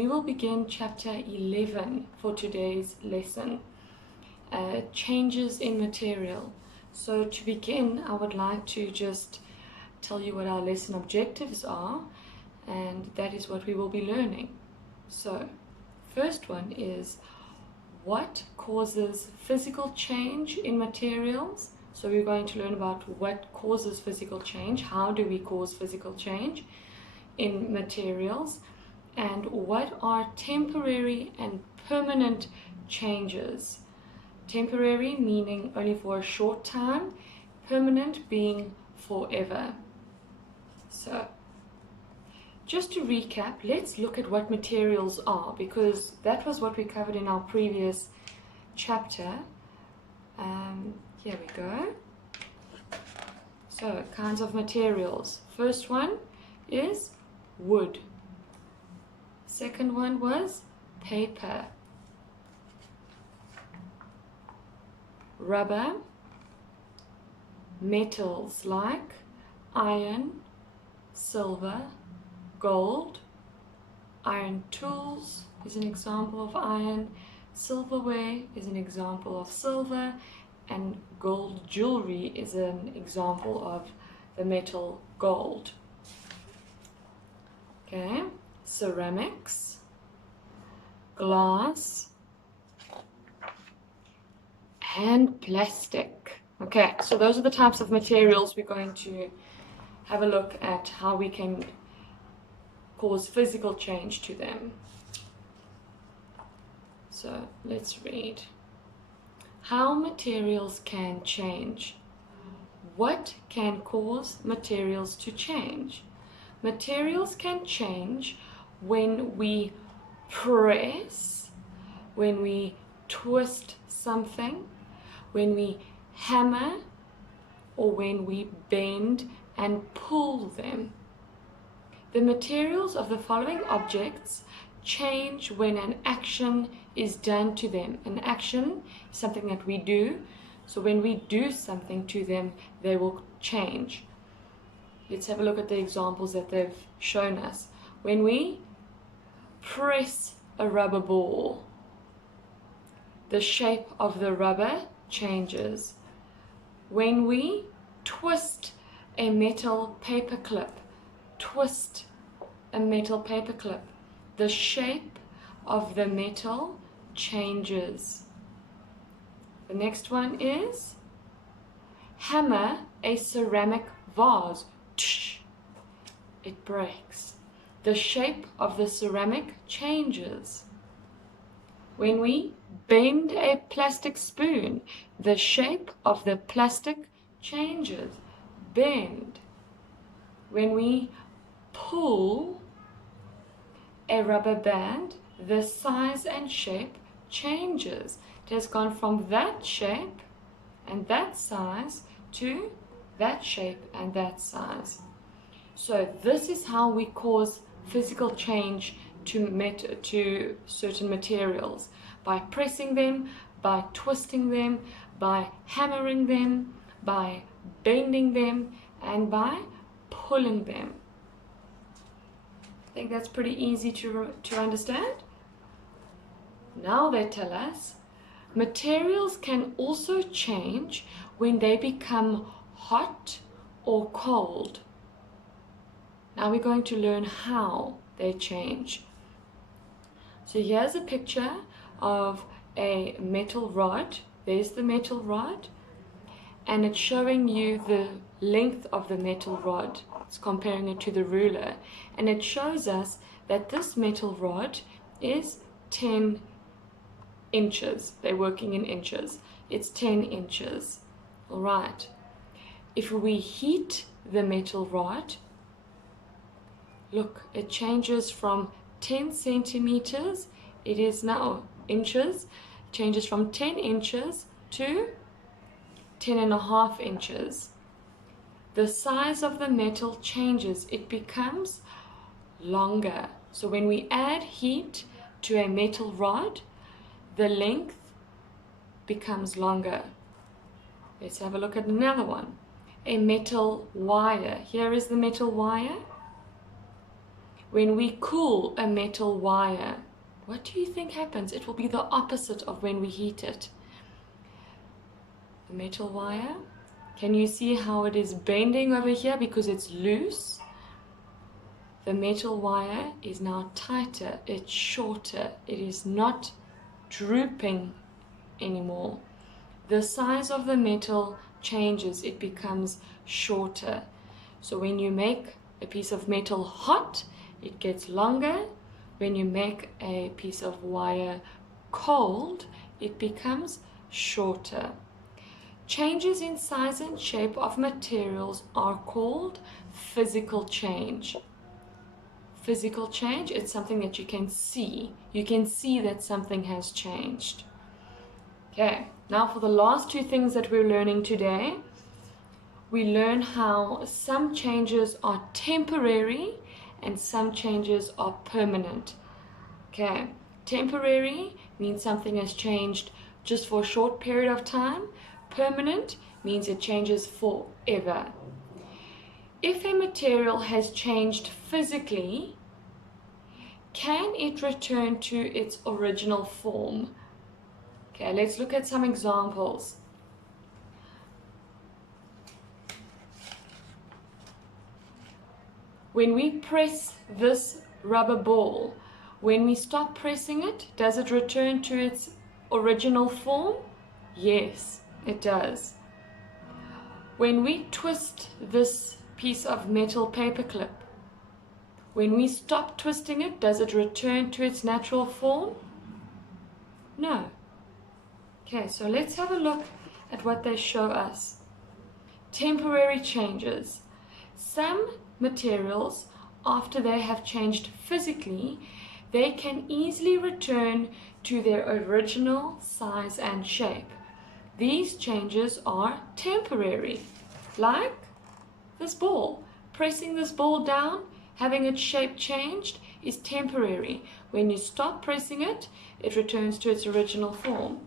We will begin chapter 11 for today's lesson, changes in material. So to begin, I would like to just tell you what our lesson objectives are, and that is what we will be learning. So, first one is what causes physical change in materials. So we're going to learn about what causes physical change, how do we cause physical change in materials, and what are temporary and permanent changes. Temporary meaning only for a short time, permanent being forever. So, just to recap, let's look at what materials are, because that was what we covered in our previous chapter. Here we go. So, kinds of materials. First one is wood. Second one was paper, rubber, metals like iron, silver, gold. Iron tools is an example of iron, silverware is an example of silver, and gold jewelry is an example of the metal gold. Okay. Ceramics, glass, and plastic. Okay, so those are the types of materials we're going to have a look at, how we can cause physical change to them. So let's read. How materials can change. What can cause materials to change? Materials can change when we press, when we twist something, when we hammer, or when we bend and pull them. The materials of the following objects change when an action is done to them. An action is something that we do, so when we do something to them, they will change. Let's have a look at the examples that they've shown us. When we press a rubber ball, the shape of the rubber changes. When we twist a metal paper clip, the shape of the metal changes. The next one is hammer a ceramic vase. It breaks. The shape of the ceramic changes. When we bend a plastic spoon, the shape of the plastic changes. Bend. When we pull a rubber band, the size and shape changes. It has gone from that shape and that size to that shape and that size. So this is how we cause physical change to certain materials, by pressing them, by twisting them, by hammering them, by bending them, and by pulling them. I think that's pretty easy to understand. Now they tell us materials can also change when they become hot or cold. Now we're going to learn how they change. So here's a picture of a metal rod. There's the metal rod, and it's showing you the length of the metal rod. It's comparing it to the ruler, and it shows us that this metal rod is 10 inches. They're working in inches. It's 10 inches. All right. If we heat the metal rod, look, it changes from 10 centimeters, it is now inches, changes from 10 inches to 10.5 inches. The size of the metal changes, it becomes longer. So when we add heat to a metal rod, the length becomes longer. Let's have a look at another one. A metal wire. Here is the metal wire. When we cool a metal wire, what do you think happens? It will be the opposite of when we heat it. The metal wire, can you see how it is bending over here because it's loose? The metal wire is now tighter, it's shorter, it is not drooping anymore. The size of the metal changes, it becomes shorter. So when you make a piece of metal hot, it gets longer. When you make a piece of wire cold, it becomes shorter. Changes in size and shape of materials are called physical change. Physical change, it's something that you can see. You can see that something has changed. Okay, now for the last two things that we're learning today, we learn how some changes are temporary and some changes are permanent. Okay, temporary means something has changed just for a short period of time. Permanent means it changes forever. If a material has changed physically, can it return to its original form? Okay, let's look at some examples. When we press this rubber ball, when we stop pressing it, does it return to its original form? Yes, it does. When we twist this piece of metal paperclip, when we stop twisting it, does it return to its natural form? No. Okay, so let's have a look at what they show us. Temporary changes. Some materials, after they have changed physically, they can easily return to their original size and shape. These changes are temporary, like this ball. Pressing this ball down, having its shape changed, is temporary. When you stop pressing it, it returns to its original form.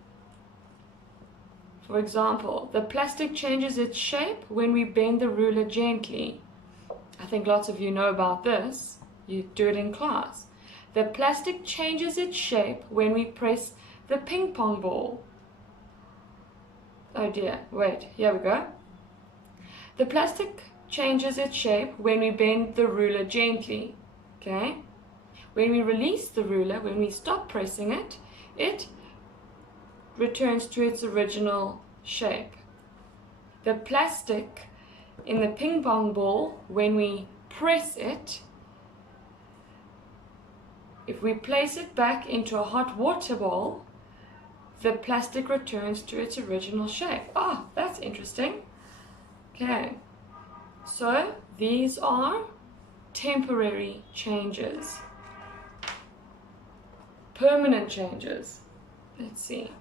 For example, the plastic changes its shape when we bend the ruler gently. I think lots of you know about this. You do it in class. The plastic changes its shape when we press the ping pong ball. Oh dear, wait, here we go. The plastic changes its shape when we bend the ruler gently. Okay? When we release the ruler, when we stop pressing it, it returns to its original shape. The plastic in the ping pong ball, when we press it, if we place it back into a hot water bowl, the plastic returns to its original shape. Ah, that's interesting. Okay, so these are temporary changes. Permanent changes. Let's see.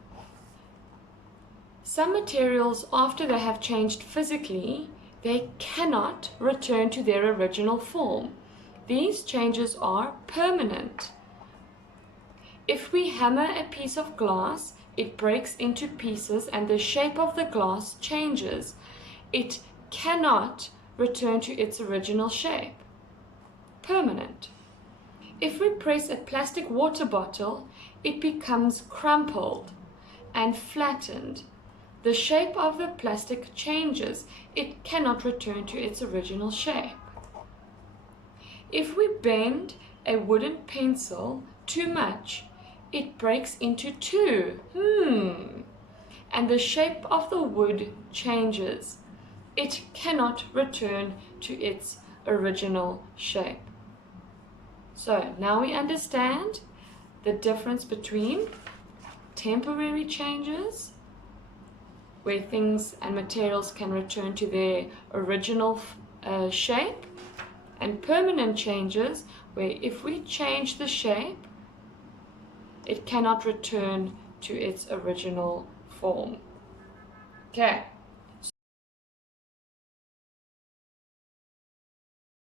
Some materials, after they have changed physically, they cannot return to their original form. These changes are permanent. If we hammer a piece of glass, it breaks into pieces and the shape of the glass changes. It cannot return to its original shape. Permanent. If we press a plastic water bottle, it becomes crumpled and flattened. The shape of the plastic changes. It cannot return to its original shape. If we bend a wooden pencil too much, it breaks into two. And the shape of the wood changes. It cannot return to its original shape. So now we understand the difference between temporary changes, where things and materials can return to their original shape, and permanent changes, where if we change the shape, it cannot return to its original form. Okay,